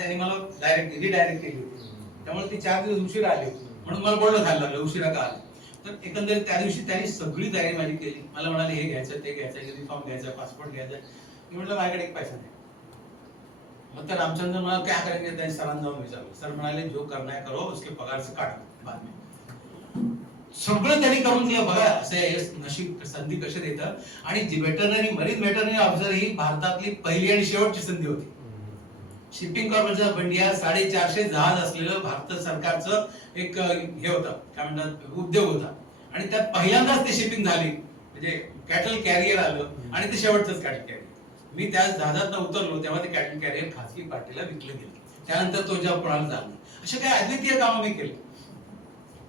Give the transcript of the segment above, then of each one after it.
त्यांनी मला रिडायरेक्ट केली होती. त्यामुळे ती 4 दिवस उशिरा आली होती, म्हणून मला बोलणं झालं लागलं उशिरा का आले. तर एकंदरीत त्या दिवशी त्यांनी सगळी तयारी माझी केली. मला म्हणाले हे घ्यायचं, ते घ्यायचं, युनिफॉर्म घ्यायचा, पासपोर्ट घ्यायचा. मी म्हटलं माझ्याकडे एक पैसा नाही. मग तर रामचंद्र म्हणाला क्या करेंगे, त्यांनी सरांना जाऊन विचारलं. सर म्हणाले जो करना है करो, उसके पगार से काट बाद में. सगळं त्यांनी करून दिलं. बघा असं नशीब संधी कशी देतं. आणि मरीन वेटरनरी ऑफिसर ही भारतातली पहिली आणि शेवटची संधी होती. शिपिंग कॉर्पोरेशन ऑफ इंडिया 450 जहाज असलेलं भारत सरकारचं एक हे होतं, काय म्हणतात, उद्योग होता. आणि त्यात पहिल्यांदाच ते शिपिंग झाली, म्हणजे कॅटल कॅरियर आलं आणि ते शेवटचंच कॅटल कॅरियर. मी त्या जहाजात उतरलो तेव्हा ते कॅटल कॅरियर खासगी पार्टीला विकलं गेलं. त्यानंतर तो जॉब कोणाला झाला नाही. असे काही अद्वितीय कामं मी केले.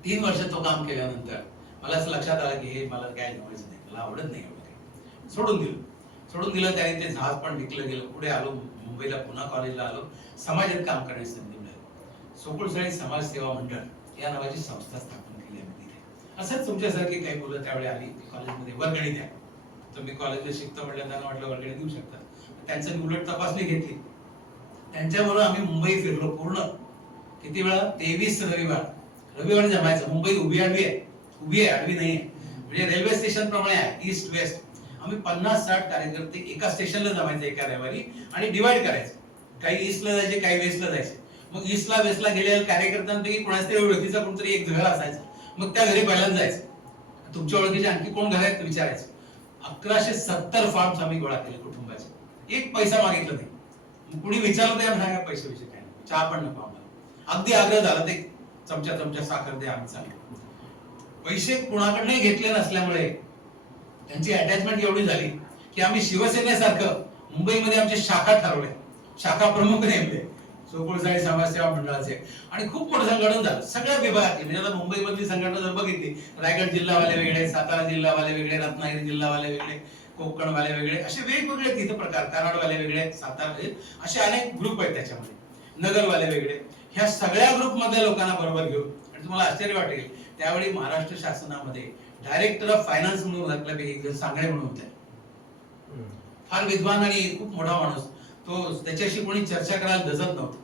3 वर्ष तो काम केल्यानंतर मला असं लक्षात आलं की हे मला काय जमायचं नाही, मला आवडत नाही एवढं काही. सोडून दिलं. त्याने ते जहाज पण विकलं गेलं. पुढे आलो मुंबईला, पुन्हा कॉलेजला आलो. समाजात काम करण्याची संधी मिळाली. सोकुळसाळी समाज सेवा मंडळ या नावाची संस्था स्थापन केली आम्ही तिथे. असंच तुमच्यासारखी काही मुलं त्यावेळी आली कॉलेजमध्ये, वर्गणी द्या. तर मी कॉलेजला शिकतो म्हटलं, त्यांना म्हटलं वर्गणी देऊ शकता. त्यांचं मी उलट तपासणी घेतली. त्यांच्याबरोबर आम्ही मुंबई फिरलो पूर्ण. किती वेळा? 23 रविवार जमायचं. मुंबई उभी आहे, आडवी नाही आहे. म्हणजे रेल्वे स्टेशन प्रमाणे आहे, ईस्ट वेस्ट. आम्ही 50-60 कार्यकर्ते एका स्टेशनला जमायचे एका रविवारी आणि डिवाइड करायचे. काही ईस्टला जायचे, काही वेस्टला जायचे. मग ईस्टला वेस्टला गेलेल्या कार्यकर्त्यांपैकी कोणाच तरी ओळखीचा कोणतरी एक घर असायचं. मग त्या घरी पहिल्यांदा जायचं. तुमच्या ओळखीचे आणखी कोण घर आहेत विचारायचं. 1170 फॉर्म्स आम्ही गोळा केले कुटुंबाचे. एक पैसा मागितला नाही. कुणी विचारलं तर सांगा पैसे काय नाही, चहा पण नको आम्हाला. अगदी आग्रह झाला ते चमचा साखर द्या, आम्ही चाललो. पैसे कुणाकडे घेतले नसल्यामुळे त्यांची अटॅचमेंट एवढी झाली की आम्ही शिवसेनेसारखं मुंबईमध्ये आमचे शाखा ठरवले, शाखा प्रमुख नेमले सोकुळसाळी समाजसेवा मंडळाचे. आणि खूप मोठं संघटन झालं सगळ्या विभागातली. म्हणजे आता मुंबईमधली संघटना जर बघितली, रायगड जिल्हावाले वेगळे, सातारा जिल्हावाले वेगळे, रत्नागिरी जिल्हावाले वेगळे, कोकणवाले वेगळे, असे वेगवेगळे तिथे प्रकार, कराडवाले वेगळे, सातारा, असे अनेक ग्रुप आहेत त्याच्यामध्ये, नगरवाले वेगळे. ह्या सगळ्या ग्रुपमधल्या लोकांना बरोबर घेऊन, आणि तुम्हाला आश्चर्य वाटेल, त्यावेळी महाराष्ट्र शासनामध्ये डायरेक्टर ऑफ फायनान्स म्हणून एक सांगणे म्हणून होते. फार विद्वान आणि खूप मोठा माणूस. तो त्याच्याशी कोणी चर्चा करायला दजत नव्हतं.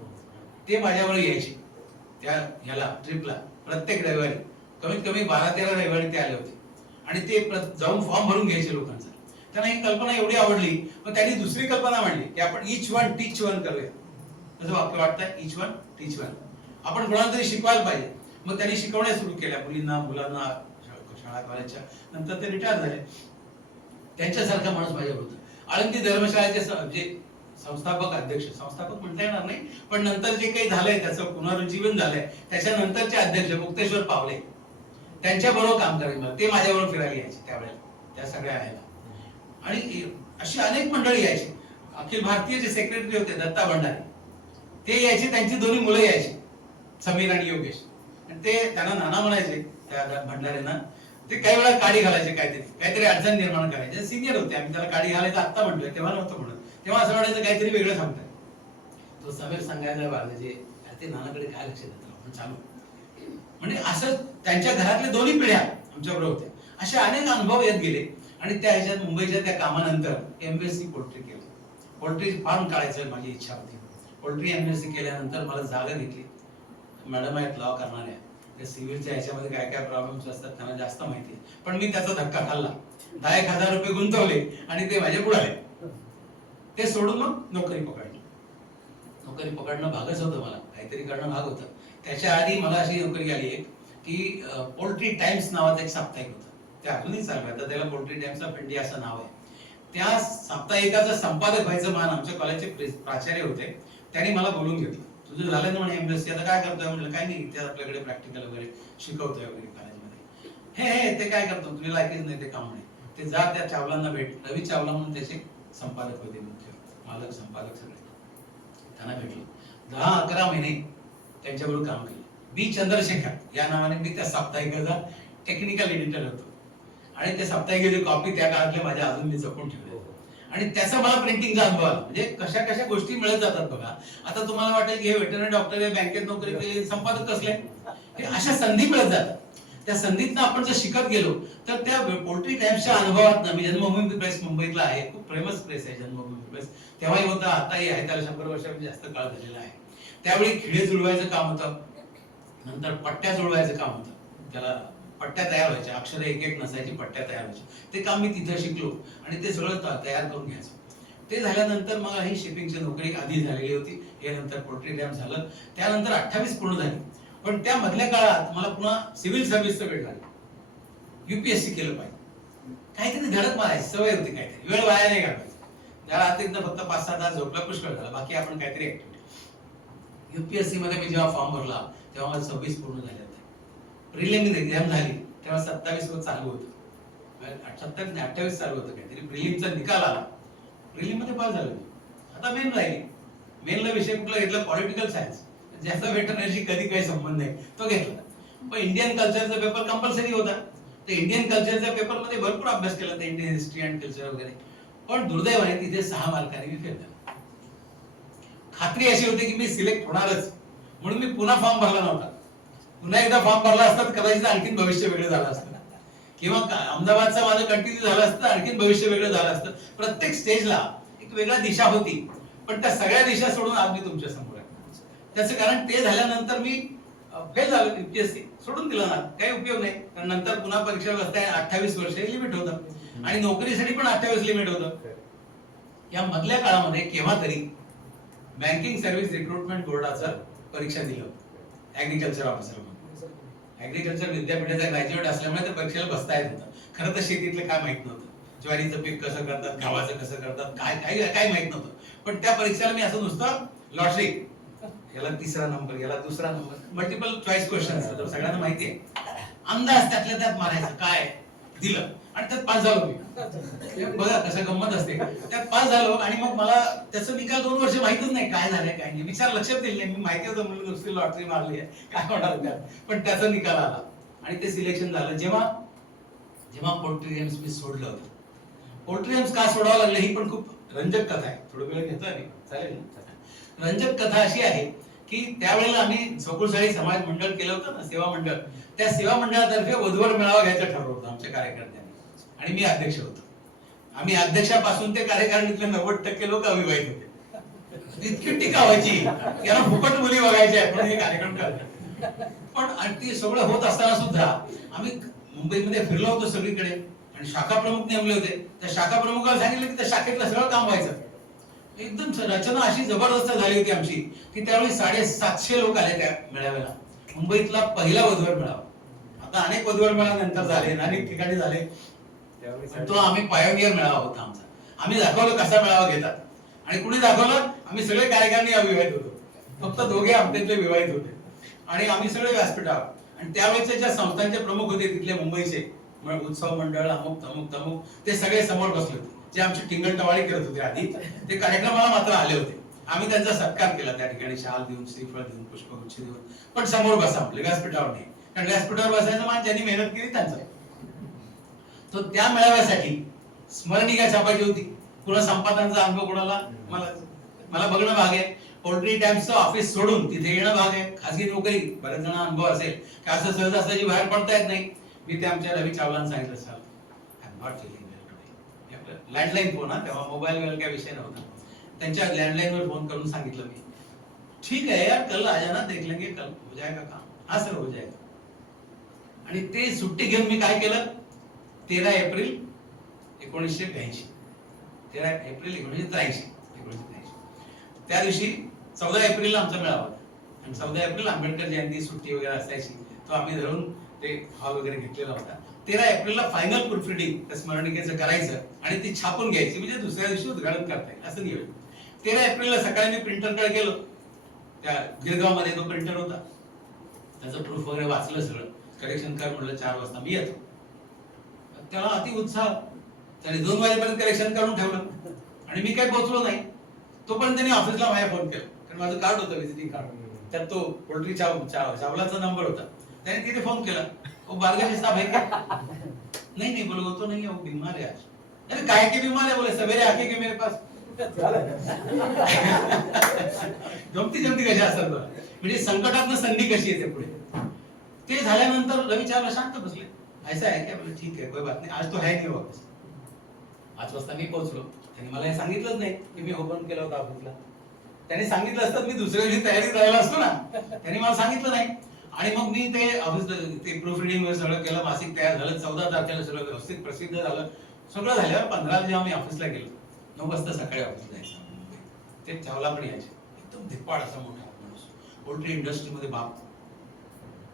ते माझ्यावर यायचे त्या ह्याला ट्रिपला प्रत्येक रविवारी. कमीत कमी 12-13 रविवारी ते आले होते. आणि ते जाऊन फॉर्म भरून घ्यायचे लोकांचा. त्यांना ही कल्पना एवढी आवडली, मग त्यांनी दुसरी कल्पना मांडली की आपण ईच वन टीच वन करूया. असं वाक्य वाटतंय, ईच वन टीच वन. आपण कोणाला तरी शिकवायला पाहिजे. मग त्यांनी शिकवण्या सुरू केल्या मुलींना, मुलांना, शाळा कॉलेजच्या. नंतर ते रिटायर झाले. त्यांच्यासारखा माणूस माझ्यावर होता. आळंदी धर्मशाळेचे जे संस्थापक अध्यक्ष, संस्थापक म्हणता येणार नाही, पण नंतर जे काही झालंय त्याचं पुनरुज्जीवन झालंय, त्याच्यानंतरचे अध्यक्ष मुक्तेश्वर पावले, त्यांच्या बरोबर काम करायला ते माझ्याबरोबर फिरायला यायचे त्यावेळेला, त्या सगळ्या ह्याला. आणि अशी अनेक मंडळी यायची. अखिल भारतीय जे सेक्रेटरी होते दत्ता भंडारे, ते यायचे. त्यांची दोन्ही मुलं यायची, समीर आणि योगेश. आणि ते त्यांना नाना म्हणायचे त्या भंडारेंना. ते काही वेळा काडी घालायचे, काहीतरी अडचण निर्माण करायचे. सिनियर होते, आम्ही त्याला काडी घालायचं आत्ता म्हटलं, तेव्हा नव्हतं म्हणत. तेव्हा असं वाटायचं काहीतरी वेगळं सांगताय. तो समीर सांगायला वागायचे, ते नानाकडे काय लक्ष देतात आपण चालू. म्हणजे असं त्यांच्या घरातल्या दोन्ही पिढ्या आमच्याबरोबर होत्या. असे अनेक अनुभव येत गेले. आणि त्या ह्याच्यात मुंबईच्या त्या कामानंतर MSc पोल्ट्री केलं. पोल्ट्री फार्म काढायचं माझी इच्छा होती. पोल्ट्री MSc केल्यानंतर मला जागा घेतली. मॅडम आहेत लॉ करणाऱ्या, त्या सिव्हिलच्या ह्याच्यामध्ये काय काय प्रॉब्लेम्स असतात त्यांना जास्त माहिती आहे. पण मी त्याचा धक्का खाल्ला. 10,000 रुपये गुंतवले आणि ते माझे बुडाले. ते सोडून मग नोकरी पकडली. नोकरी पकडणं भागच होतं, मला काहीतरी करणं भाग होतं. त्याच्या आधी मला अशी नोकरी आली एक की पोल्ट्री टाइम्स नावाचं एक साप्ताहिक होतं. ते अजूनही चालू आहे, त्याला पोल्ट्री टाइम्स ऑफ इंडिया असं नाव आहे. त्या साप्ताहिकाचा संपादक व्हायचं मान आमच्या कॉलेजचे प्राचार्य होते. त्यांनी मला बोलून घेतलं, तुझं झालं ना म्हणे MSc, आता काय करतोय म्हटलं. काय नाही, ते आपल्याकडे प्रॅक्टिकल वगैरे शिकवतोय वगैरे कॉलेजमध्ये. हे ते काय करतो, तुम्ही लायकीच नाही ते काम नाही. ते जा त्या चावलांना भेट. रवी चावला म्हणून त्याचे संपादक होते, मुख्य मालक संपादक सगळे. त्यांना भेटलो. 10-11 महिने त्यांच्याबरोबर काम केलं. बी चंद्रशेखर या नावाने मी त्या साप्ताहिकाचा टेक्निकल एडिटर होतो. आणि त्या साप्ताहिकाची कॉपी त्या काळातल्या माझ्या अजून मी जपून ठेवली. आणि त्याचा मला प्रिंटिंगचा अनुभव आला. म्हणजे कशा कशा गोष्टी मिळत जातात बघा. आता तुम्हाला वाटेल की हे वेटरनरी डॉक्टर आहे, बँकेत नोकरी केली, संपादक कसले, हे अशा संधी मिळत जातात. त्या संधीतनं आपण जर शिकत गेलो तर त्या पोल्ट्री टाइम्सच्या अनुभवातनं, मी जन्मभूमी प्रेस मुंबईतला आहे, खूप फेमस प्रेस आहे जन्मभूमी प्रेस. तेव्हाही होता, आताही आहे, त्याला 100 वर्षापेक्षा जास्त काळ झालेला आहे. त्यावेळी खिळे जुळवायचं काम होतं, नंतर पट्ट्या जुळवायचं काम होतं. त्याला पट्ट्या तयार व्हायच्या, अक्षरं एक एक नसायची, पट्ट्या तयार व्हायच्या. ते काम मी तिथं शिकलो आणि ते सगळं तयार करून घ्यायचं. ते झाल्यानंतर मग ही शिपिंगची नोकरी आधी झालेली होती. हे नंतर पोल्ट्री डॅम झालं, त्यानंतर 28 पूर्ण झाली. पण त्या मधल्या काळात मला पुन्हा सिव्हिल सर्व्हिसचं वेळ लागला. UPSC केलं पाहिजे, काहीतरी धडक मारायची सवय होती, काहीतरी वेळ वाया नाही घालवायची. त्याला आता फक्त 5-6 तास झोपला पुष्कळ झाला, बाकी आपण काहीतरी ऍक्टिव्हिटी. UPSC मध्ये मी जेव्हा फॉर्म भरला तेव्हा मला 26 पूर्ण झाले होते. प्रिलिम्स एक्झाम झाली तेव्हा 27 वर चालू होतं, 27 नाही 28 चालू होतं काहीतरी. प्रिलिमचा निकाल आला, प्रिलिम मध्ये पास झालो. आता मेन राहिली. मेनला विषय कुठला घेतला? पॉलिटिकल सायन्स, ज्याचा वेटरनरीशी कधी काही संबंध नाही, तो घेतला. पण इंडियन कल्चरचा पेपर कंपल्सरी होता. तर इंडियन कल्चरच्या पेपर मध्ये भरपूर अभ्यास केला, इंडियन हिस्ट्री अँड कल्चर वगैरे. पण दुर्दैवाने तिथे 6 मार्कांनी मी फेल झालो. खात्री अशी होती की मी सिलेक्ट होणारच, म्हणून मी पुन्हा फॉर्म भरला नव्हता. पुन्हा एकदा फॉर्म भरला असता तर कदाचित आणखीन भविष्य वेगळं झालं असतं, किंवा अहमदाबादचं माझं कंटिन्यू झालं असतं, आणखीन भविष्य वेगळं झालं असतं. प्रत्येक स्टेजला एक वेगळा दिशा होती, पण त्या सगळ्या दिशा सोडून आज मी तुमच्या समोर आहे. त्याचं कारण ते झाल्यानंतर मी फेल झालो. UPSC सोडून दिलं ना, काही उपयोग नाही. कारण नंतर पुन्हा परीक्षा बसताय, 28 वर्ष लिमिट होतं आणि नोकरीसाठी पण 28 लिमिट होतं. या मधल्या काळामध्ये केव्हा तरी बँकिंग सर्व्हिस रिक्रुटमेंट बोर्डाचं परीक्षा दिलं होतं, ऍग्रिकल्चर ऑफिसर म्हणून. ऍग्रिकल्चर विद्यापीठाचा ग्रॅज्युएट असल्यामुळे त्या परीक्षेला बसता येत होतं. खरं तर शेतीतलं काय माहित नव्हतं, ज्वारीचं पीक कसं करतात, गव्हाचं कसं करतात, काय माहित नव्हतं. पण त्या परीक्षेला मी असं नुसतं लॉटरी, याला 3रा नंबर, याला 2रा नंबर, मल्टिपल चॉईस क्वेश्चन सगळ्यांना माहिती आहे, अंदाज त्यातल्या त्यात मारायचं, काय दिलं आणि त्यात पास झालो मी. बघा कसं गंमत असते. त्यात पास झालो आणि मग मला त्याचं निकाल 2 वर्ष माहितच नाही काय झालंय काय नाही, विचार लक्षात येईल नाही. मी माहिती होतं म्हणून नुसती लॉटरी मारली आहे, काय होणार काय. पण त्याचा निकाल आला आणि ते सिलेक्शन झालं. जेव्हा पोल्ट्री गेम्स मी सोडलं होतं. पोल्ट्री गेम्स का सोडावं लागलं ही पण खूप रंजक कथा आहे. थोडं वेळ घेतोय मी, चालेल ना? रंजक कथा अशी आहे की त्यावेळेला आम्ही झोकुळसाळी समाज मंडळ केलं होतं ना, सेवा मंडळ. त्या सेवा मंडळातर्फे वधूवर मेळावा घ्यायचं ठरवलं होतं आमच्या कार्यकर्त्यांनी आणि मी अध्यक्ष होतो. आम्ही अध्यक्षापासून ते कार्यकारिणीतले 90% लोक अविवाहित होते. इतकी टीका व्हायची, यांना फुकट मुली बघायच्या आहेत म्हणून हे कार्यक्रम करतात. पण ते सगळं होत असताना सुद्धा आम्ही मुंबईमध्ये फिरलो होतो सगळीकडे आणि शाखा प्रमुख नेमले होते. त्या शाखा प्रमुखाला सांगितलं की त्या शाखेतलं सगळं काम व्हायचं. एकदम रचना अशी जबरदस्त झाली होती आमची की त्यावेळी 750 लोक आले त्या मेळाव्याला. मुंबईतला पहिला वधूवर मेळावा. आता अनेक वधूवर मेळावे नंतर झाले, अनेक ठिकाणी झाले, तो आम्ही पायोनियर मेळावा होता आमचा. आम्ही दाखवलं कसा मेळावा घेतात आणि कुणी दाखवलं? आम्ही सगळे कार्यकारिणी अविवाहित होतो, फक्त दोघे आमच्यातले विवाहित होते आणि आम्ही सगळे व्यासपीठावर. आणि त्यावेळेचे ज्या संस्थांचे प्रमुख होते तिथले मुंबईचे, उत्सव मंडळ अमुक तमुक तमुक, ते सगळे समोर बसले होते. जे आमची टिंगल-टवाळी करत होते आधी, ते कार्यक्रमाला मात्र आले होते. आम्ही त्यांचा सत्कार केला त्या ठिकाणी, शाल देऊन, श्रीफळ देऊन, पुष्पगुच्छ देऊन. पण समोर बसा आपले, व्यासपीठावर नाही. कारण व्यासपीठावर बसायचं मान ज्यांनी मेहनत केली त्यांचं. तो त्या मेळाव्यासाठी स्मरणिका छापायची होती. पुन्हा संपादनाचा अनुभव कोणाला? मला बघणं भाग आहे. पोल्ट्री डॅमचं ऑफिस सोडून तिथे येणं भाग आहे. खासगी नोकरी, बऱ्याच जण अनुभव असेल की असं सहजासहजी बाहेर पडता येत नाही. मी ते आमच्या रवी चावलांना सांगितलं, sir I am not feeling well today. Landline phone, तेव्हा मोबाईल वेल काय विषय नव्हता. त्यांच्या लँडलाईनवर फोन करून सांगितलं मी, ठीक है यार कल आ जाना, देख लेंगे, कल हो जाएगा काम. हा सर हो जाएगा. आणि ते सुट्टी घेऊन मी काय केलं? 13 एप्रिल 1982, 13 एप्रिल 1983, त्या दिवशी 14 एप्रिलला आमचा मेळावा होता. आणि 14 एप्रिल आंबेडकर जयंती, सुट्टी वगैरे असायची, तो आम्ही धरून ते हॉल वगैरे घेतलेला होता. 13 एप्रिलला फायनल प्रूफ रिडिंग त्या स्मरणिकेचं करायचं आणि ती छापून घ्यायची, म्हणजे दुसऱ्या दिवशी उद्घाटन करता येईल असं नियोजन. 13 एप्रिलला सकाळी मी प्रिंटरकडे गेलो. त्या गिरगावमध्ये तो प्रिंटर होता, त्याचं प्रूफ वगैरे वाचलं सगळं. करेक्शन कर म्हटलं, 4 वाजता मी येतो. त्याला अति उत्साह, त्याने 2 वाजेपर्यंत करेक्शन करून ठेवलं आणि मी काही पोहोचलो नाही. तोपर्यंत त्यांनी ऑफिसला माझ्या फोन केला, कारण माझं कार्ड होतं, व्हिजिटिंग कार्ड. त्यात तो पोल्ट्री चावलाचा नंबर होता. त्याने तिथे फोन केला, वो बारगाह साहब है क्या? नहीं बोले, वो तो नहीं है, वो बीमार है आज. अरे काहे की बीमार है? बोले सवेरे आके के मेरे पास. गमती जमती कशा असतात बघा, म्हणजे संकटातनं संधी कशी येते पुढे. ते झाल्यानंतर रवी चावला शांत बसले. ऐसा है क्या? बोले ठीक है, कोई बात नहीं, आज तो है नहीं वापस. 5 वाजता मी पोहोचलो. त्यांनी मला हे सांगितलंच नाही की मी ओपन केला होता ऑफिसला. त्यांनी सांगितलं असतं मी दुसऱ्या दिवशी तयारी करायला असतो ना, त्यांनी मला सांगितलं नाही. आणि मग मी ते ते प्रूफ रिडिंग सगळं केलं, मासिक तयार झालं, 14 तारखेला सगळं व्यवस्थित प्रसिद्ध झालं. सगळं झाल्यावर 15 जेव्हा मी ऑफिसला गेलो, 9 वाजता सकाळी ऑफिसला जायचं. ते चावला पण यायचे, एकदम धिप्पाड असा मोठा माणूस, पोल्ट्री इंडस्ट्रीमध्ये बाप,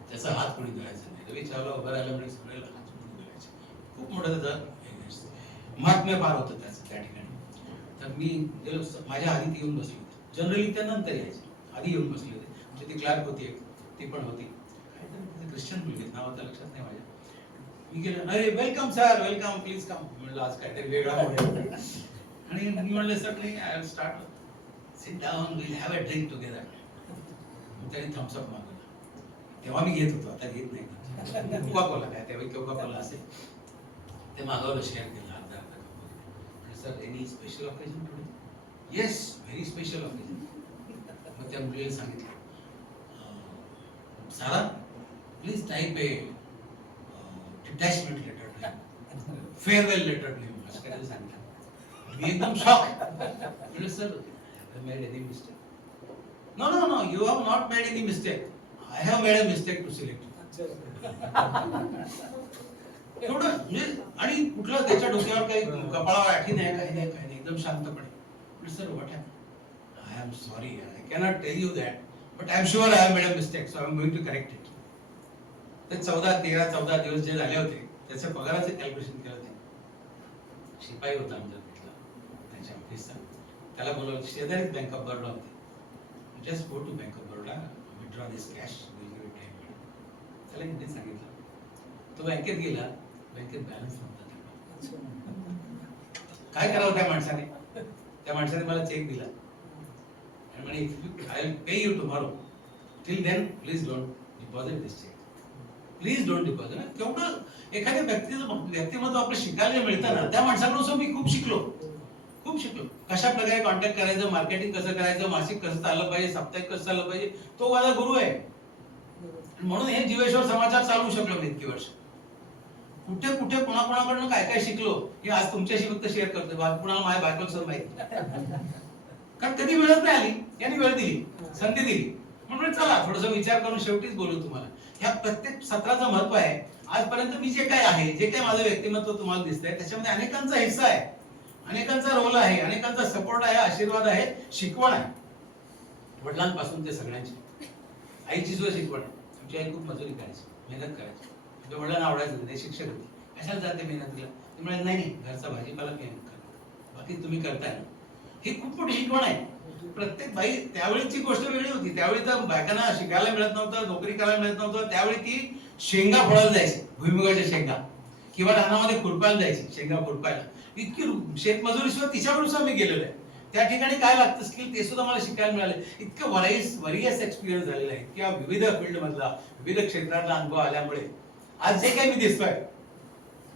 त्याचा हात कोणी धरायचा नाही. रवी चावला उभं राहिला म्हणजे सगळे हात कोणी धरायचे. खूप मोठं त्याचं महात्म्य फार होतं त्याचं त्या ठिकाणी. तर मी गेलो, माझ्या आधी येऊन बसले होते. जनरली त्या नंतर यायचे, आधी येऊन बसले होते. म्हणजे ती क्लार्क होती, ती पण होती, काहीतरी ख्रिश्चन मुलगी, नाव आता लक्षात नाही माझ्या. मी गेलो, अरे welcome sir, welcome, please come. म्हणलं आज काहीतरी वेगळा मोठा. आणि मी म्हणलं सर नाही, I will start, sit down, will have a drink together. त्याने थम्सअप मागवला. तेव्हा मी घेत होतो, आता घेत नाही. कोका कोला काय, तेव्हा कोका कोला असेल ते मागवलं, शेअर केलं अर्धा अर्धा. Sir any special occasion today? Yes, very special occasion. मग त्या मुलीला सांगितलं, सारा please type a detachment letter, farewell letter लिहून, असं काय सांगितलं. मी एकदम शॉक. म्हणजे sir made any mistake? No no no, you have not made any mistake, I have made a mistake to select. एवढं म्हणजे, आणि कुठलं त्याच्या डोक्यावर काही कपाळावर आठी नाही, काही नाही, काही नाही, एकदम शांतपणे. Sir what happen? I am sorry, I cannot tell you that, but I am sure I have made a mistake, so I am going to correct it. ते 14 दिवस जे झाले होते, त्याच्या पगाराचे कॅल्क्युलेशन केलं ते. शिपाई होता आमच्या तिथला, त्याच्या ऑफिसचा. त्याला बोलवलं, शेजारीच बँक ऑफ बरोडा होती. Just go to bank of Baroda, withdraw this cash, will give it time. त्याला हिंदीत सांगितलं. तो बँकेत गेला, बँकेत बॅलन्स नव्हता. काय करावं त्या माणसाने? त्या माणसाने मला चेक दिला. And when I will pay you tomorrow. Till then, please don't deposit this check. Please don't deposit. केवढं एखाद्या व्यक्तिमत्व आपलं शिकायला मिळतं ना, त्या माणसाकडून मी खूप शिकलो. कशा प्रकारे कॉन्टॅक्ट करायचं, मार्केटिंग कसं करायचं, मासिक कसं चाललं पाहिजे, साप्ताहिक कसं चाललं पाहिजे, तो माझा गुरु आहे. म्हणून हे जीवेश्वर समाचार चालवू शकलो मी इतकी वर्ष. कुठे कुठे कोणाकोणाकडून काय काय शिकलो हे आज तुमच्याशी फक्त शेअर करतो. बाकी कुणाला माझ्या बायकोचं माहिती, कारण कधी वेळच नाही आली, यांनी वेळ दिली, संधी दिली. म्हणून चला थोडस विचार करून शेवटीच बोलू तुम्हाला. ह्या प्रत्येक सत्राचं महत्व आहे. आजपर्यंत मी जे काय आहे, जे काही माझं व्यक्तिमत्व तुम्हाला दिसतंय, त्याच्यामध्ये अनेकांचा हिस्सा आहे, अनेकांचा रोल आहे, अनेकांचा सपोर्ट आहे, आशीर्वाद आहे, शिकवण आहे. वडिलांपासून ते सगळ्यांची. आईची सुद्धा शिकवण आहे. आमची आई खूप मजुरी करायची, मेहनत करायची. आमच्या वडिलांना आवडायचं, ते शिक्षक होते. कशाला जाते मेहनतीला? ते म्हणाले नाही नाही, घरचा भाजीपाला मेहनत करा, बाकी तुम्ही करताय ना. ही खूप मोठी शिकवण आहे. प्रत्येक बाई, त्यावेळीची गोष्ट वेगळी होती. त्यावेळी तर बायकांना शिकायला मिळत नव्हतं, नोकरी करायला मिळत नव्हतं. त्यावेळी ती शेंगा फोडायला जायची, भुईमुगाच्या शेंगा, किंवा रानामध्ये खुरपायला जायची, शेंगा खुरपायला. इतकी शेतमजुरी सुद्धा तिच्याकडून सुद्धा मी गेलेलो आहे. त्या ठिकाणी काय लागतं स्किल, ते सुद्धा मला शिकायला मिळाले. इतकं व्हरायस एक्सपिरियन्स झालेला आहे, किंवा विविध फील्ड मधला, विविध क्षेत्रातला अनुभव आल्यामुळे आज जे काही मी दिसतोय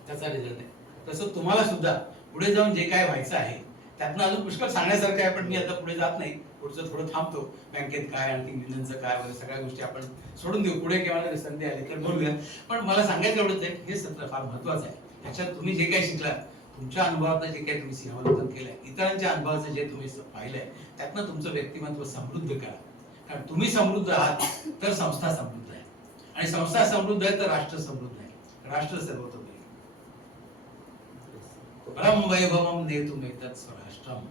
त्याचा रिझल्ट आहे. तसं तुम्हाला सुद्धा पुढे जाऊन जे काय व्हायचं आहे त्यातनं अजून पुष्कळ सांगण्यासारखं आहे, पण मी आता पुढे जात नाही. पुढचं थोडं थांबतो. बँकेत काय, आणखी मिलनचं काय वगैरे सगळ्या गोष्टी आपण सोडून देऊ. पुढे केव्हा संधी आली तर बोलूया. पण मला सांगायचं एवढंच आहे, हे सत्र फार महत्वाचं आहे. त्याच्यात तुम्ही जे काही शिकला, तुमच्या अनुभवातनं जे काही तुम्ही सिंहावलोकन केलंय, इतरांच्या अनुभवाचं जे तुम्ही पाहिलंय, त्यातनं तुमचं व्यक्तिमत्व समृद्ध करा. कारण तुम्ही समृद्ध आहात तर संस्था समृद्ध आहे, आणि संस्था समृद्ध आहे तर राष्ट्र समृद्ध आहे. राष्ट्र सर्वतोपरी. परम वैभवम नेतुम एतत् स्वराष्ट्रम.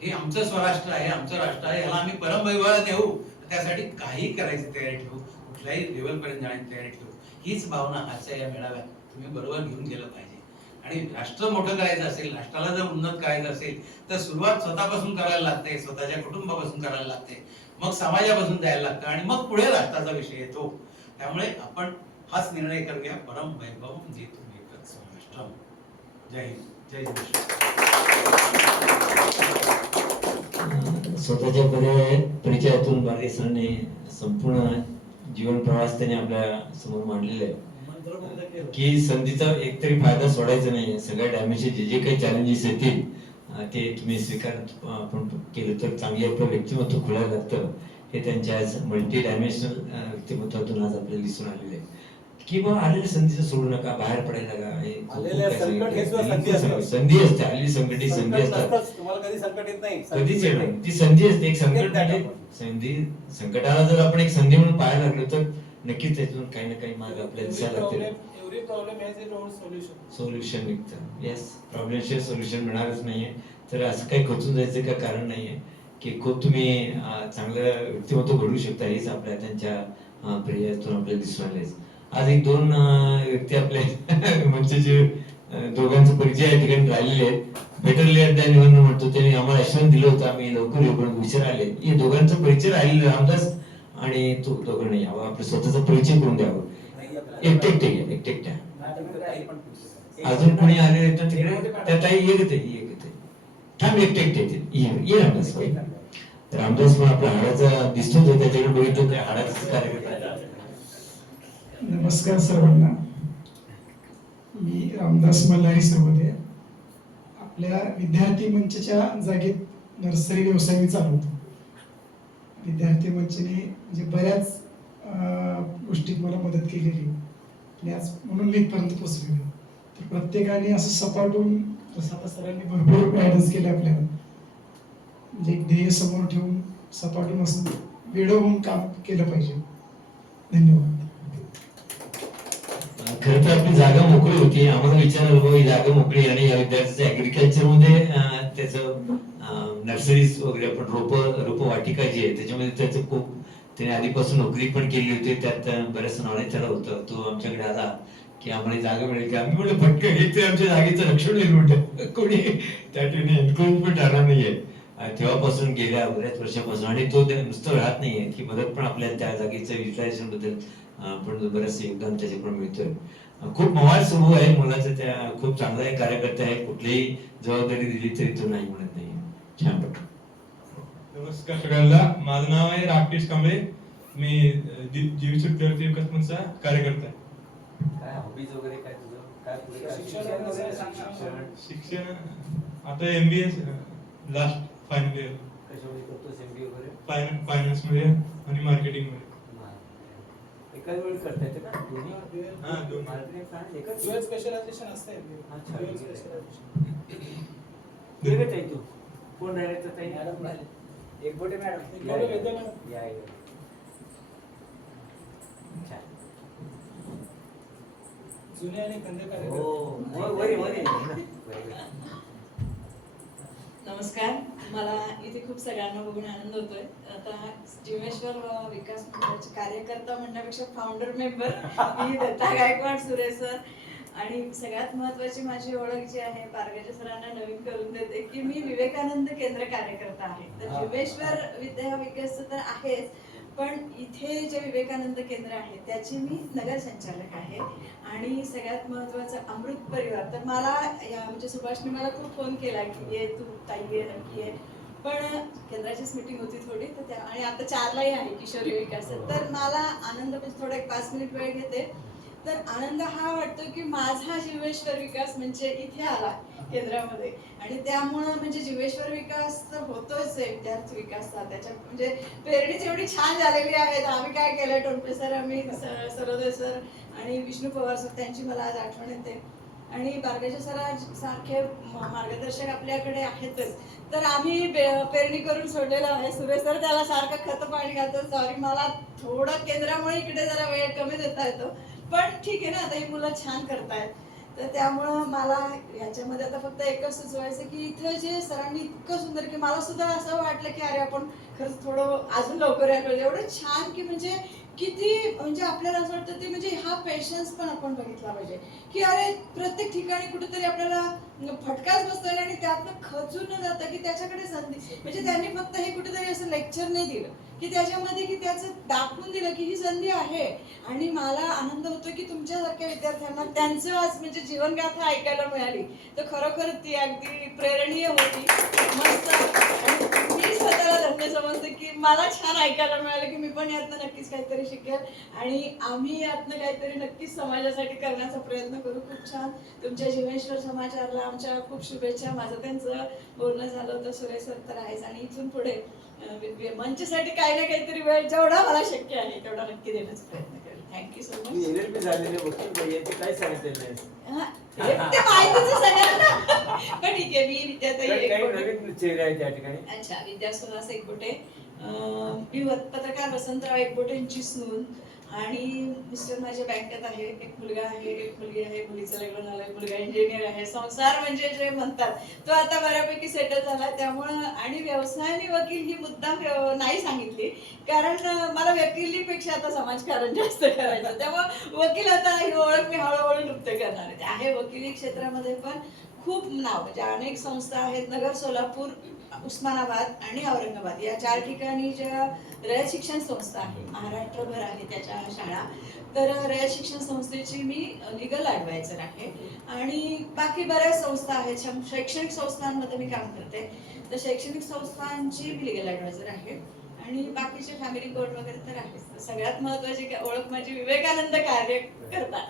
हे आमचं स्वराष्ट्र आहे, आमचं राष्ट्र आहे. याला आम्ही परम वैभवाला नेऊ. त्यासाठी काही करायची तयारी ठेवू, कुठल्याही लेवल पर्यंत जाण्याची तयारी ठेवू. हीच भावना आजच्या या मेळाव्यात तुम्ही बरोबर घेऊन गेलं पाहिजे. आणि राष्ट्र मोठं करायचं असेल, राष्ट्राला जर उन्नत करायचं असेल, तर सुरुवात स्वतःपासून करायला लागते, स्वतःच्या कुटुंबापासून करायला लागते, मग समाजापासून जायला लागतं, आणि मग पुढे राष्ट्राचा विषय येतो. त्यामुळे आपण हाच निर्णय करूया, परम वैभवम नेतुम एतत् स्वराष्ट्रम. जय हिंद, जय जय. स्वतःच्या परिचयातून बागे सरांनी संपूर्ण जीवन प्रवास त्यांनी आपल्या समोर मांडलेला आहे की संधीचा एकतरी फायदा सोडायचा नाही. सगळ्या डॅमेजचे जे जे काही चॅलेंजेस येतील ते तुम्ही स्वीकार आपण केलं तर चांगले आपलं व्यक्तिमत्व खुलायला लागतं. हे त्यांच्या आज मल्टी डायमेन्शनल व्यक्तिमत्वातून आज आपल्याला दिसून आलेलं आहे. की बा आलेल्या संधीचं सोडू नका, बाहेर पडायला लागा. हे खूप आलेल्या काय संकट हे सुद्धा संधी सांगितलं. असतात. संधी असते, आलेली संकट ही संधी संकट असतात. नसतंच, तुम्हाला कधी संकट येत नाही, संधी कधीच येणार येते. ती संधी असते. एक संकट घेत नाही म्हणजे आपण. संधी, संकटाला जर आपण एक संधी म्हणून पाहायला लागलो तर नक्कीच त्यातून काही ना काही मार्ग आपल्याला दिसायला लागतील. Every problem has its own solution. Solution निघतं. येस, प्रॉब्लेमशिवाय सोल्युशन मिळणारच नाहीये. तर असं काही खचून जायचं का कारण नाहीये की खूप तुम्ही चांगलं व्यक्तिमत्व घडवू शकता. हेच आपल्या त्यांच्या प्रियातून आपल्याला दिसून आलेच. आज एक दोन व्यक्ती आपल्या मंचाचे दोघांचा परिचय या ठिकाणी राहिलेले आहेत. बेटर लेट दॅन नेव्हर म्हणतो, त्यांनी आम्हाला आश्वासन दिलं होतं आम्ही लवकर येऊ, पण उशीर आले. हे दोघांचा परिचय राहिलेला रामदास आणि तो दोघं नाही यावं, आपला स्वतःचा परिचय करून द्यावं. एकटे अजून कोणी आले तर तिकडे त्या ताई येते थांब एकटे ये रामदास. रामदास पण आपला हाडाचा दिसतो, त्याच्याकडे बघितलं तर हाडाचाच कार्यक्रम. नमस्कार सर्वांना, मी रामदास मल्हारी सर्वदे. आपल्या विद्यार्थी मंचच्या जागेत नर्सरी व्यवसाय मी चालवतो. विद्यार्थी मंचने म्हणजे बऱ्याच गोष्टीत मला मदत केलेली आणि आज म्हणून मी इथपर्यंत पोहोचलेलो. तर प्रत्येकाने असं सपाटून, जसं आता सरांनी भरपूर गायडन्स केले आपल्याला, म्हणजे एक ध्येय समोर ठेवून सपाटून असं वेळ होऊन काम केलं पाहिजे. धन्यवाद. खरं तर आपली जागा मोकळी होती. आम्हाला विचारलं बाबा ही जागा मोकळी आणि या विद्यार्थ्याचं ऍग्रिकल्चर मध्ये त्याचं नर्सरीज वगैरे आपण रोप वाटिका जी आहे त्याच्यामध्ये त्याचं खूप त्याने आधीपासून नोकरी पण केली होती, त्यात बरेच नॉलेज त्याला होतं. तो आमच्याकडे आला की आम्हाला जागा मिळेल की, आम्ही म्हटलं फटकं घेत आमच्या जागेचं रक्षण होईल म्हटलं. कोणी त्या ठिकाणी एन्क्रोचमेंट राहणार नाहीये. तेव्हापासून गेल्या बऱ्याच वर्षापासून, आणि तो नुसतं राहत नाहीये की मदत पण आपल्याला त्या जागेचं युटिलायझेशन बद्दल पण बरंच योगदान त्याच्याकडून मिळतोय. खूप मवाळ स्वभाव आहे मुलाचं, त्या खूप चांगला एक कार्यकर्ता आहे. कुठलीही जबाबदारी दिली तरी तो नाही म्हणत नाही. छान वाटतं. नमस्कार सगळ्यांना, माझं नाव आहे राकेश कांबळे. मी जीवित विद्यार्थी विकास मंचचा कार्यकर्ता आहे. काय हॉबीज वगैरे काय तुझं काय पुढे काय शिक्षण आता MBA लास्ट फायनल इयर. कशामध्ये करतोस MBA वगैरे? फायनान्स मध्ये आणि मार्केटिंग मध्ये. एकाच वेळी करता येते का दोन्ही? हा, दोन्ही. मार्केटिंग फायनान्स एकाच Dual specialization असते. अच्छा. Dual specialization. वेगळं आहे तू. कोण डायरेक्टर ताई? Madam Ekbote madam. Ekbote Vaidya madam. या. छान. जुने आणि खंदे हो, वरी. नमस्कार, मला इथे खूप सगळ्यांना बघून आनंद होतोय. आता जीवेश्वर विकास मंडळाचे कार्यकर्ता म्हणण्यापेक्षा फाउंडर मेंबर मी दत्ता गायकवाड सुरेश सर, आणि सगळ्यात महत्वाची माझी ओळख जी आहे पारगाचे सरांना नवीन करून देते की मी विवेकानंद केंद्र कार्यकर्ता आहे. तर जीवेश्वर विद्या विकास तर आहेच, पण इथे जे विवेकानंद केंद्र आहे त्याची मी नगर संचालक आहे. आणि सगळ्यात महत्वाचं अमृत परिवार, तर मला म्हणजे सुभाषने मला खूप फोन केला की ये तू ताई ये नक्की ये, पण केंद्राचीच मीटिंग होती थोडी, तर त्या आणि आता 4लाही आहे किशोरी विकास. तर मला आनंद, म्हणजे थोडा एक 5 मिनिट वेळ घेते. तर आनंद हा वाटतो की माझा जीवेश्वर विकास म्हणजे इथे आला केंद्रामध्ये, आणि त्यामुळं म्हणजे जीवेश्वर विकास तर होतोच आहे विद्यार्थी विकासचा. त्याच्यात म्हणजे पेरणीच एवढी छान झालेली आहे. आम्ही काय केलं, टोंपे सर, आम्ही सरोदे सर आणि विष्णू पवार सर, त्यांची मला आज आठवण येते, आणि बारगाचे सरांसारखे मार्गदर्शक आपल्याकडे आहेतच. तर आम्ही पेरणी करून सोडलेलं आहे. सुरेश सर त्याला सारखं खत पाणी घालतो. सॉरी, मला थोडं केंद्रामुळे इकडे जरा वेळ कमी देता येतो, पण ठीक आहे ना, आता ही मुलं छान करतायत. तर त्यामुळं मला याच्यामध्ये आता फक्त एकच सुचवायचं की इथं जे सरांनी इतकं सुंदर, की मला सुद्धा असं वाटलं की अरे आपण खरंच थोडं अजून लवकर यायला पाहिजे. एवढं छान की म्हणजे किती, म्हणजे आपल्याला असं वाटतं ते, म्हणजे हा पेशन्स पण आपण बघितला पाहिजे की अरे प्रत्येक ठिकाणी कुठेतरी आपल्याला फटकाच बसतोय आणि त्यातनं खचून न जातं की त्याच्याकडे संधी, म्हणजे त्यांनी फक्त हे कुठेतरी असं लेक्चर नाही दिलं की त्याच्यामध्ये की त्याचं दाखवून दिलं की ही संधी आहे. आणि मला आनंद होतो की तुमच्यासारख्या विद्यार्थ्यांना त्यांचं आज म्हणजे जीवनगाथा ऐकायला मिळाली, तर खरोखर ती अगदी प्रेरणीय होती, मस्त. आणि मी स्वतःला धन्य समजते की मला छान ऐकायला मिळालं की मी पण यातनं नक्कीच काहीतरी शिकेल, आणि आम्ही यातनं काहीतरी नक्कीच समाजासाठी करण्याचा प्रयत्न करू. खूप छान. तुमच्या जीवेश्वर समाचारला आमच्या खूप शुभेच्छा. माझं त्यांचं बोलणं झालं होतं, सुरेश सर तर आहेच, आणि इथून पुढे मंचसाठी काही ना काहीतरी वेळ जेवढा मला शक्य आहे तेवढा नक्की देण्याचा प्रयत्न करेल. थँक्यू सो तू मच. LLB झालेले वकील बाई आहे, ते काय सांगितलेलं नाही. ते माहितीच सगळ्यांना ना. पण ठीक आहे, मी विद्याताई काही एकबोटे. नवीन चेहरे आहेत त्या ठिकाणी. अच्छा, विद्या सुहास एकबोटे. मी पत्रकार वसंतराव एकबोटेंची सून आणि मिस्टर माझ्या बँकेत आहे. एक मुलगा आहे, एक मुलगी आहे. मुलीचं लग्न झालंय, मुलगा इंजिनियर आहे. संसार म्हणजे जे म्हणतात तो आता बऱ्यापैकी सेटल झाला. त्यामुळं आणि व्यवसाय आणि वकील ही मुद्दाम नाही सांगितली, कारण मला वकिलीपेक्षा आता समाजकारण जास्त करायचं. त्यामुळं वकील आता ही ओळख मी हळूहळू लुप्त करणार आहे. आहे वकिली क्षेत्रामध्ये पण खूप नाव, म्हणजे अनेक संस्था आहेत. नगर, सोलापूर, उस्मानाबाद आणि औरंगाबाद या 4 ठिकाणी ज्या रयत शिक्षण संस्था आहे, महाराष्ट्रभर आहे त्याच्या शाळा. तर रयत शिक्षण संस्थेची मी लिगल ॲडवायझर आहे आणि बाकी बऱ्याच संस्था आहेत. शैक्षणिक संस्थांमध्ये मी काम करते. तर शैक्षणिक संस्थांची मी लिगल ॲडवायझर आहे आणि बाकीचे फॅमिली कोर्ट वगैरे तर आहेच. सगळ्यात महत्त्वाची ओळख माझी विवेकानंद कार्यकर्ता.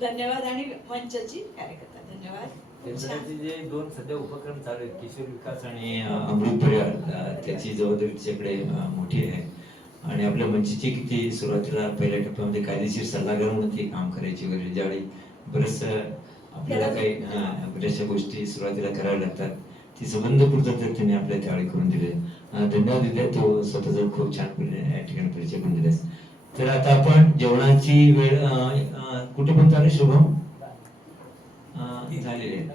धन्यवाद. आणि मंचची कार्यकर्ता. धन्यवाद. त्यांच्याकडे जे 2 सध्या उपक्रम चालू आहेत, किशोर विकास आणि अमृत परिवार, त्याची जबाबदारी तिच्याकडे मोठी आहे. आणि आपल्या मंचची किती सुरुवातीला पहिल्या टप्प्यामध्ये कायदेशीर सल्लागार म्हणून ती काम करायची वगैरे, ज्यावेळी बरंच आपल्याला काही बऱ्याचशा गोष्टी सुरुवातीला कराव्या लागतात, ती संबंध पूर्तता त्यांनी आपल्या त्यावेळी करून दिले. धन्यवाद दिले. तो स्वतःचा खूप छान या ठिकाणी परिचय करून दिलास. तर आता आपण जेवणाची वेळ कुठे पण चालू शुभम झालेली आहे.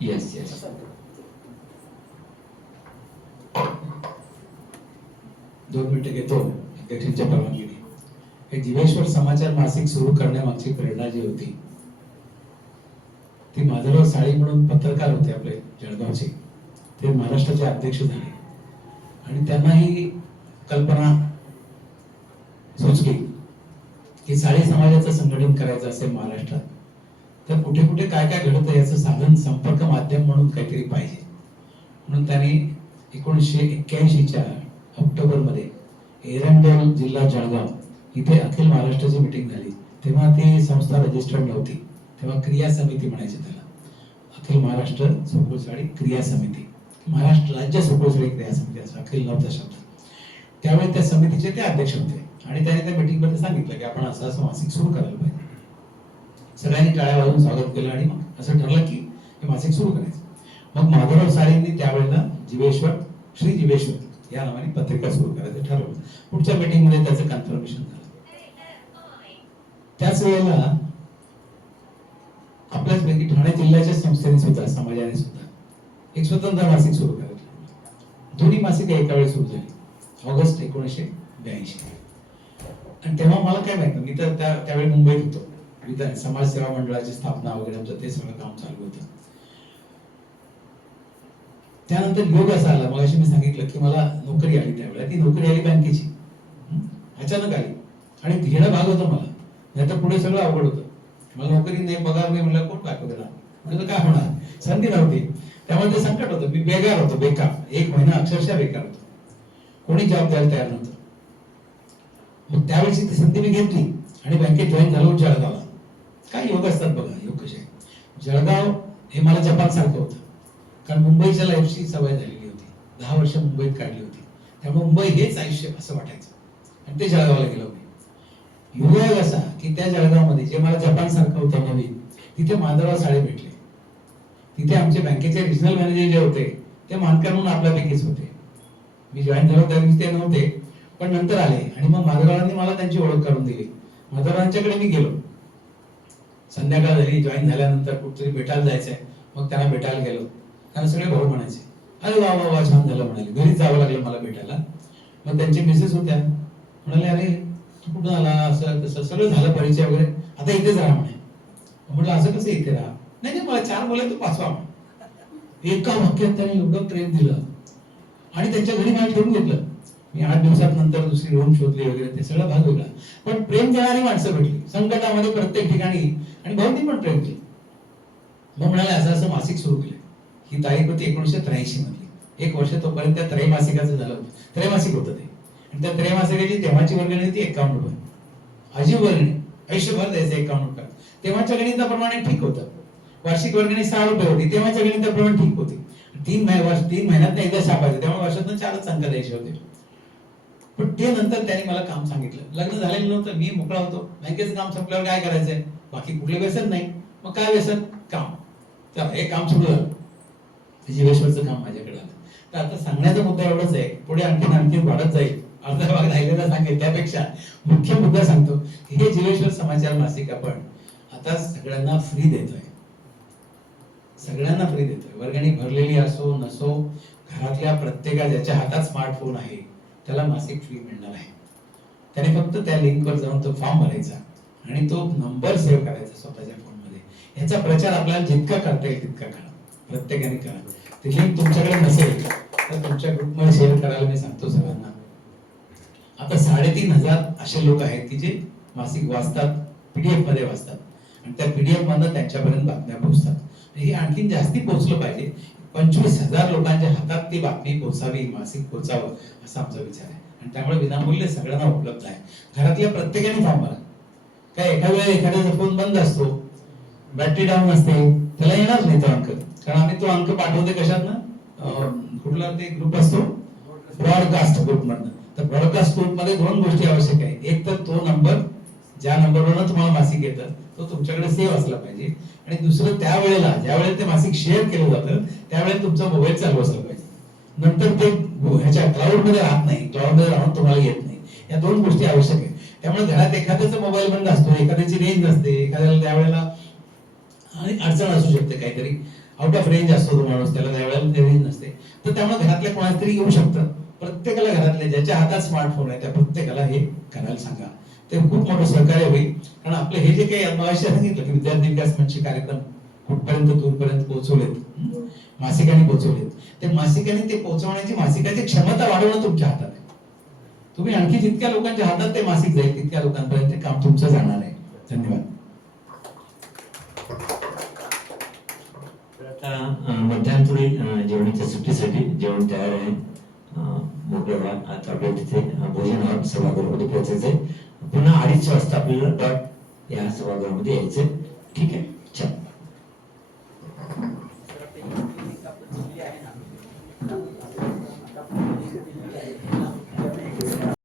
Yes yes. दोन मिनिटं घेतो अध्यक्षांच्या परवानगीने. हे जीवेश्वर समाचार मासिक सुरू करण्यामागची प्रेरणा जी होती ती माधवराव साळी म्हणून पत्रकार होते आपले जळगावचे. ते महाराष्ट्राचे अध्यक्ष झाले आणि त्यांना ही कल्पना सुचली की साळी समाजाचं संघटन करायचं असेल महाराष्ट्रात, तर कुठे कुठे काय काय घडतं याचं साधन, संपर्क माध्यम म्हणून काहीतरी पाहिजे. म्हणून त्यांनी 1981च्या ऑक्टोबरमध्ये एरंडोल जिल्हा जळगाव इथे अखिल महाराष्ट्राची मीटिंग झाली. तेव्हा ती संस्था रजिस्टर्ड नव्हती, तेव्हा क्रिया समिती म्हणायचे त्याला. अखिल महाराष्ट्र सुकुळसाळी क्रिया समिती, महाराष्ट्र राज्य सुकुळसाळी क्रिया समिती असं अखिल नव्हता शब्द. त्यावेळी त्या समितीचे ते अध्यक्ष होते आणि त्याने त्या मीटिंग मध्ये सांगितलं की आपण असं असं मासिक सुरू करायला पाहिजे. सगळ्यांनी टाळ्या वाजवून स्वागत केलं आणि मग असं ठरलं की हे मासिक सुरू करायचं. मग माधवराव साळेंनी त्यावेळेला जीवेश्वर, श्री जीवेश्वर या नावाने पत्रिका सुरू करायचं ठरवलं. पुढच्या मीटिंग मध्ये त्याचं कन्फर्मेशन झालं. त्याच वेळेला आपल्याचपैकी ठाणे जिल्ह्याच्या संस्थेने सुद्धा, समाजाने सुद्धा एक स्वतंत्र मासिक सुरू करायचं. दोन्ही मासिक एका वेळी सुरू झाली ऑगस्ट 1982. आणि तेव्हा मला काय माहिती, मी तर त्यावेळी मुंबईत होतो. विधान समाज सेवा मंडळाची स्थापना वगैरे आमचं ते सगळं काम चालू होतं. त्यानंतर योग असा आला, मग मी सांगितलं की मला नोकरी आली. त्यावेळेला ती नोकरी आली बँकेची, अचानक आली आणि घेणं भाग होतं मला, नाही तर पुढे सगळं अवघड होतं. मला नोकरी नाही, पगार नाही, म्हणलं कोण बायको देणार, म्हणजे काय होणार, संधी नव्हती. त्यामुळे ते संकट होतं. मी बेकार होतो, बेकार. 1 महिना अक्षरशः बेकार होतो, कोणी जॉब द्यायला तयार नव्हतं. मग त्यावेळेची ती संधी मी घेतली आणि बँकेत जॉईन झालो जळगावला. काय योग असतात बघा, योग कसे. जळगाव हे मला जपान सारखं होतं, कारण मुंबईच्या लाईफची सवय झालेली होती. 10 वर्ष मुंबईत काढली होती, त्यामुळे मुंबई हेच आयुष्य असं वाटायचं. आणि ते जळगावला गेलो मी. योग असा की त्या जळगावमध्ये जे मला जपान सारखं होतं नवीन, तिथे माधवराव साळे भेटले. तिथे आमचे बँकेचे रिजनल मॅनेजर जे होते ते मानकर म्हणून आपल्यापैकीच होते. मी जॉईन झालो त्यावेळी ते नव्हते, पण नंतर आले आणि मग माधवरावांनी मला त्यांची ओळख करून दिली. माधवरावांच्याकडे मी गेलो. संध्याकाळ झाली, जॉईन झाल्यानंतर कुठेतरी भेटायला जायचंय, मग त्यांना भेटायला गेलो. त्यांना सगळे भाऊ म्हणायचे, अरे वा वा वा छान झालं म्हणाले. घरीच जावं लागलं मला भेटायला. मग त्यांचे मिसेस होत्या, म्हणाले अरे तू कुठून आला, असं तसं सगळं झालं परिचय वगैरे, आता इथेच राहा म्हणे. म्हटलं असं कसं इथे राहा, नाही नाही मला 4 मुलं तू 5वा म्हणे. एका वाक्यात त्यांनी एवढं प्रेम दिलं आणि त्यांच्या घरी मला ठेवून घेतलं. मी 8 दिवसात नंतर दुसरी रूम शोधली वगैरे, ते सगळं भाग वेगळा. पण प्रेम देणारी माणसं भेटली संकटामध्ये प्रत्येक ठिकाणी, आणि भाऊंनी पण प्रेम केलं. मग म्हणाले असं असं मासिक सुरू केलं. ही तारीख होती 1983 मधली. 1 वर्ष तोपर्यंत त्या त्रैमासिकाचं झालं होतं. त्रैमासिक होतं ते, आणि त्या त्रैमासिकाची तेव्हाची वर्गणी होती 51 रुपये. अजीब वर्गणी, आयुष्यभर द्यायचं 51 रुपये. तेव्हाच्या गणिताप्रमाणे ठीक होतं. वार्षिक वर्गणी 6 रुपये होती, तेव्हाच्या गणिताप्रमाणे ठीक होती. 3 महिन्यात एकदा छापायचं, तेव्हा वर्षातून 4च अंक द्यायचे होते. पण ते नंतर त्यांनी मला काम सांगितलं. लग्न झालेलं नव्हतं, मी मोकळा होतो, बँकेचं काम संपल्यावर काय करायचंय, बाकी कुठलं व्यसन नाही, मग काय व्यसन, काम. तर हे काम सुरू झालं, जीवेश्वरचं काम माझ्याकडे आलं. तर आता सांगण्याचा मुद्दा एवढाच आहे, पुढे आणखीन वाढत जाईल, अर्धा भाग राहिलेला सांगेल, त्यापेक्षा मुख्य मुद्दा सांगतो. हे जीवेश्वर समाचार मासिक आपण आता सगळ्यांना फ्री देतोय, सगळ्यांना फ्री देतोय. वर्गणी भरलेली असो नसो, घरातल्या प्रत्येका ज्याच्या हातात स्मार्टफोन आहे त्याला मासिक फ्री मिळणार आहे. त्याने फक्त त्या लिंकवर जाऊन तो फॉर्म भरायचा आणि तो नंबर सेव्ह करायचा स्वतःच्या फोनमध्ये. याचा प्रचार आपल्याला जितका करता येईल तितका करा, प्रत्येकाने करा. ती लिंक तुमच्याकडे नसेल तर तुमच्या ग्रुपमध्ये शेअर करायला मी सांगतो सगळ्यांना. आता 3,500 असे लोक आहेत की जे मासिक वाचतात, पीडीएफ मध्ये वाचतात आणि त्या पीडीएफ मधनं त्यांच्यापर्यंत बातम्या पोहोचतात. हे आणखीन जास्ती पोहोचलं पाहिजे. 25,000 लोकांच्या हातात ती बातमी पोहोचावी, मासिक पोहोचावं असा आमचा विचार आहे. आणि त्यामुळे विनामूल्य सगळ्यांना उपलब्ध आहे. घरातल्या प्रत्येकाने फॉर्म भरा. काय एका वेळेला एखाद्याचा फोन बंद असतो, बॅटरी डाऊन असते, त्याला येणार नाही तो अंक, कारण आम्ही तो अंक पाठवते कशात ना, कुठला ते ग्रुप असतो ब्रॉडकास्ट ग्रुप मधनं. तर ब्रॉडकास्ट ग्रुप मध्ये 2 गोष्टी आवश्यक आहे. एक तर तो नंबर ज्या नंबरवरून तुम्हाला मासिक येतं तो तुमच्याकडे सेव्ह असला पाहिजे, आणि दुसरं त्यावेळेला ज्यावेळेला ते मासिक शेअर केलं जातं त्यावेळेला तुमचा मोबाईल चालू असला पाहिजे. नंतर ते ह्याच्या क्लाउड मध्ये राहत नाही, क्लाउड मध्ये राहून तुम्हाला येत नाही. या 2 गोष्टी आवश्यक आहेत. त्यामुळे घरात एखाद्याचा मोबाईल बंद असतो, एखाद्याची रेंज नसते, एखाद्याला त्यावेळेला आणि अडचण असू शकते, काहीतरी आउट ऑफ रेंज असतो तो माणूस, त्याला त्यावेळेला रेंज नसते, तर त्यामुळे घरातल्या कोणाला तरी येऊ शकतं. प्रत्येकाला घरातल्या ज्याच्या हातात स्मार्टफोन आहे त्या प्रत्येकाला हे करायला सांगा. ते खूप मोठं सहकार्य होईल. कारण आपले हे जे काही आत्मविश्वास सांगितलं की विद्यार्थी विकास मंच कार्यक्रम कुठपर्यंत दूरपर्यंत पोहोचवलेत, मासिकांनी पोहोचवलेत, ते मासिकांनी ते पोहोचवण्याची मासिकाची क्षमता वाढवणं तुमच्या हातात आहे. तुम्ही आणखी जितक्या लोकांच्या हातात ते मासिक जाईल तितक्या लोकांपर्यंत ते काम तुमचं जाणार आहे. धन्यवाद. आता मध्यानंतरी जेवणाच्या सुट्टीसाठी जेवण तयार आहे. मोकळं व्हा. आता आपल्या तिथे भोजन हॉल सभागृहामध्ये पोहोचायचंय. पुन्हा 2:30 वाजता आपल्याला डॉट या सभागृहामध्ये यायचंय. ठीक आहे.